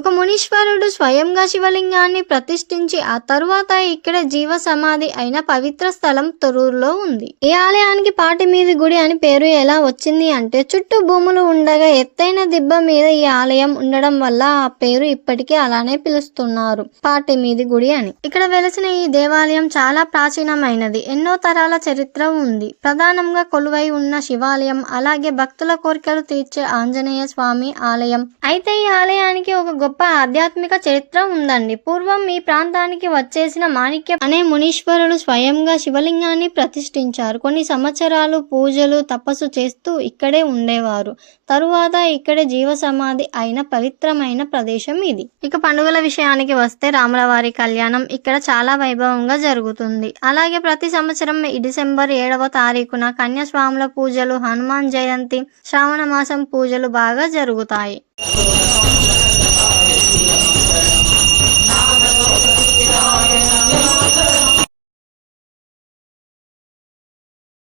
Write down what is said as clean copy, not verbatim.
ఒక మునీశ్వరుడు స్వయంగా శివలింగాన్ని ప్రతిష్ఠించి ఆ తరువాత ఇక్కడ జీవ సమాధి అయిన పవిత్ర స్థలం తొర్రూరులో ఉంది. ఈ ఆలయానికి పాటిమీది గుడి అని పేరు ఎలా వచ్చింది అంటే చుట్టూ భూములు ఉండగా ఎత్తైన దిబ్బ మీద ఈ ఆలయం ఉండడం వల్ల ఆ పేరు ఇప్పటికీ అలానే పిలుస్తున్నారు, పాటిమీది గుడి అని. ఇక్కడ వెలసిన ఈ దేవాలయం చాలా ప్రాచీనమైనది, ఎన్నో తరాల చరిత్ర ఉంది. ప్రధానంగా కొలువై ఉన్న శివాలయం, అలాగే భక్తుల కోరికలు తీర్చే ఆంజనేయ స్వామి ఆలయం. అయితే ఈ ఆలయానికి ఒక గొప్ప ఆధ్యాత్మిక చరిత్ర ఉందండి. పూర్వం ఈ ప్రాంతానికి వచ్చేసిన మాణిక్య అనే మునీశ్వరుడు స్వయంగా శివలింగాన్ని ప్రతిష్ఠించారు. కొన్ని సంవత్సరాలు పూజలు తపస్సు చేస్తూ ఇక్కడే ఉండేవారు. తరువాత ఇక్కడే జీవ సమాధి అయిన పవిత్రమైన ప్రదేశం ఇది. ఇక పండుగల విషయానికి వస్తే రాములవారి కళ్యాణం ఇక్కడ చాలా వైభవంగా జరుగుతుంది. అలాగే ప్రతి సంవత్సరం డిసెంబర్ 7వ తారీఖున కన్యాస్వాముల పూజలు, హనుమాన్ జయంతి, శ్రావణ మాసం పూజలు బాగా జరుగుతాయి.